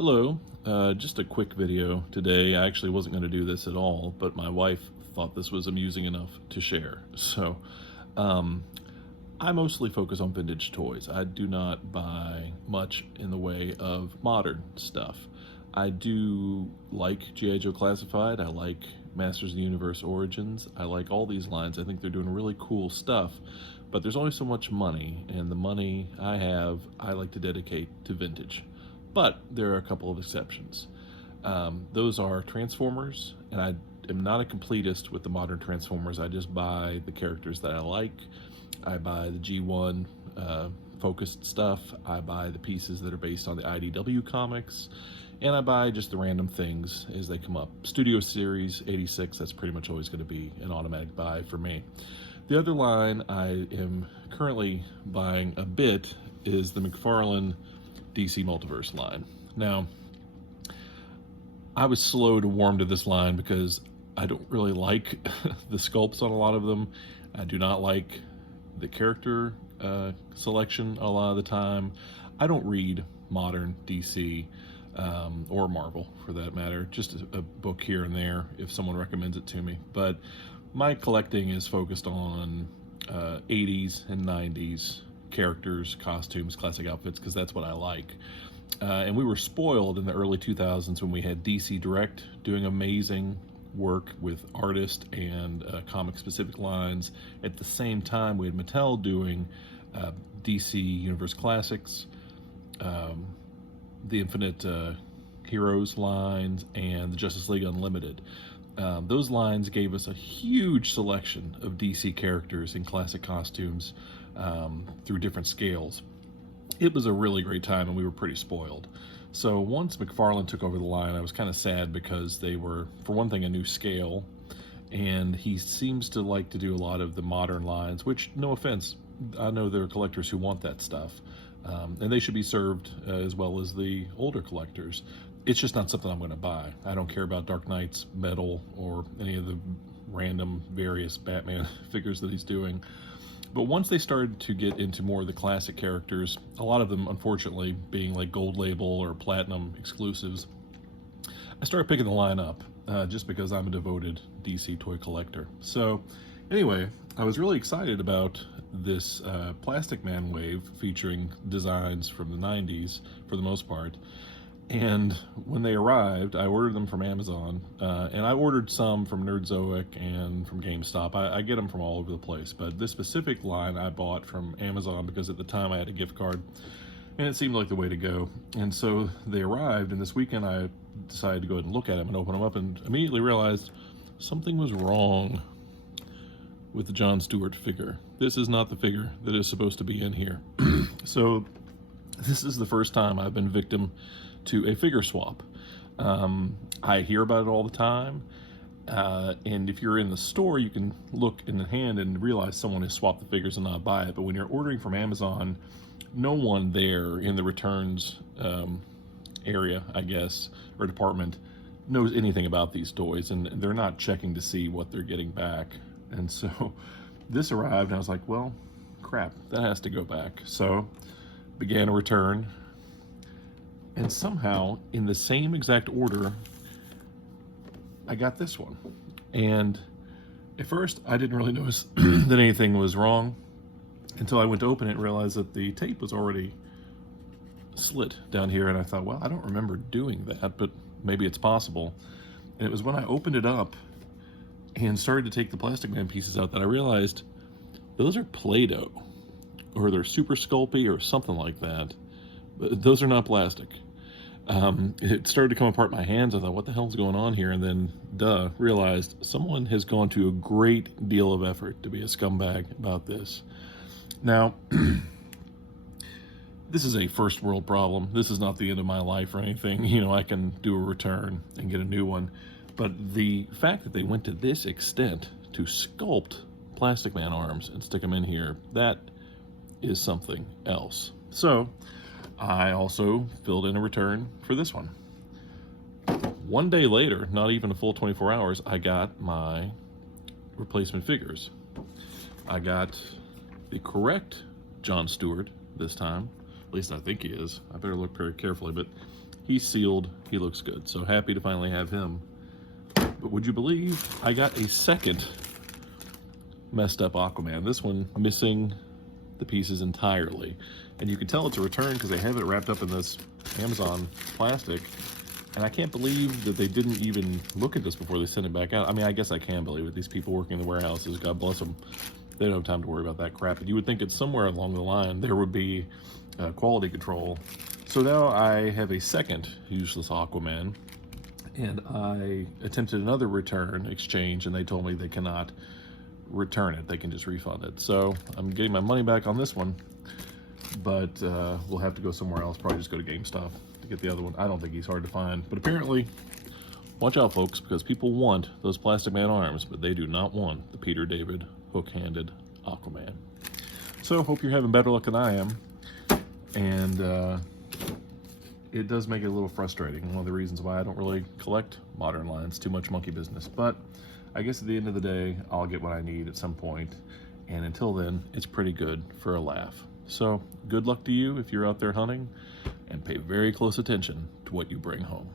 Hello, just a quick video today. I actually wasn't going to do this at all, but my wife thought this was amusing enough to share. Um, I mostly focus on vintage toys. I do not buy much in the way of modern stuff. I do like G.I. Joe Classified. I like Masters of the Universe Origins. I like all these lines. I think they're doing really cool stuff, but there's only so much money, and the money I have, I like to dedicate to vintage. But there are a couple of exceptions. Those are Transformers, and I am not a completist with the modern Transformers. I just buy the characters that I like. I buy the G1 focused stuff. I buy the pieces that are based on the IDW comics. And I buy just the random things as they come up. Studio Series 86, that's pretty much always going to be an automatic buy for me. The other line I am currently buying a bit is the McFarlane DC Multiverse line. Now, I was slow to warm to this line because I don't really like the sculpts on a lot of them. I do not like the character selection a lot of the time. I don't read modern DC or Marvel for that matter, just a book here and there if someone recommends it to me. But my collecting is focused on 80s and 90s characters, costumes, classic outfits, because that's what I like. And we were spoiled in the early 2000s when we had DC Direct doing amazing work with artist and comic-specific lines. At the same time, we had Mattel doing DC Universe Classics, the Infinite Heroes lines, and the Justice League Unlimited. Those lines gave us a huge selection of DC characters in classic costumes through different scales. It was a really great time, and we were pretty spoiled. So once McFarlane took over the line, I was kind of sad because they were, for one thing, a new scale, and he seems to like to do a lot of the modern lines, which, no offense, I know there are collectors who want that stuff, and they should be served as well as the older collectors. It's just not something I'm going to buy. I don't care about Dark Knight's metal or any of the random various Batman figures that he's doing. But once they started to get into more of the classic characters, a lot of them unfortunately being like gold label or platinum exclusives, I started picking the line up just because I'm a devoted DC toy collector. So anyway, I was really excited about this Plastic Man wave featuring designs from the 90s for the most part. And when they arrived, I ordered them from Amazon, and I ordered some from Nerdzoic and from GameStop. I get them from all over the place, but this specific line I bought from Amazon because at the time I had a gift card, and it seemed like the way to go. And so they arrived, and this weekend I decided to go ahead and look at them and open them up, and immediately realized something was wrong with the Jon Stewart figure. This is not the figure that is supposed to be in here. So this is the first time I've been victim to a figure swap. I hear about it all the time, and if you're in the store, you can look in the hand and realize someone has swapped the figures and not buy it. But when you're ordering from Amazon, no one there in the returns area, I guess, or department, knows anything about these toys, and they're not checking to see what they're getting back. And so this arrived, and I was like, well, crap, that has to go back. So began a return. And somehow, in the same exact order, I got this one. And at first, I didn't really notice that anything was wrong until I went to open it and realized that the tape was already slit down here. And I thought, well, I don't remember doing that, but maybe it's possible. And it was when I opened it up and started to take the Plastic Man pieces out that I realized those are Play-Doh, or they're Super Sculpey or something like that. Those are not plastic. It started to come apart in my hands. I thought, what the hell's going on here? And then, realized someone has gone to a great deal of effort to be a scumbag about this. Now, this is a first world problem. This is not the end of my life or anything. You know, I can do a return and get a new one. But the fact that they went to this extent to sculpt Plastic Man arms and stick them in here, that is something else. So I also filled in a return for this one. One day later, not even a full 24 hours, I got my replacement figures. I got the correct Jon Stewart this time. At least I think he is. I better look very carefully, but he's sealed. He looks good. So happy to finally have him. But would you believe I got a second messed up Aquaman? This one missing the pieces entirely. And you can tell it's a return because they have it wrapped up in this Amazon plastic. And I can't believe that they didn't even look at this before they sent it back out. I mean, I guess I can believe it. These people working in the warehouses, God bless them, they don't have time to worry about that crap. But you would think it's somewhere along the line there would be quality control. So now I have a second useless Aquaman, and I attempted another return exchange, and they told me they cannot return it. They can just refund it. So I'm getting my money back on this one, but we'll have to go somewhere else. Probably just go to GameStop to get the other one. I don't think he's hard to find, but apparently, watch out, folks, because people want those Plastic Man arms, but they do not want the Peter David hook-handed Aquaman. So hope you're having better luck than I am, and it does make it a little frustrating. One of the reasons why I don't really collect modern lines, too much monkey business. But I guess at the end of the day, I'll get what I need at some point. And until then, it's pretty good for a laugh. So good luck to you if you're out there hunting, and pay very close attention to what you bring home.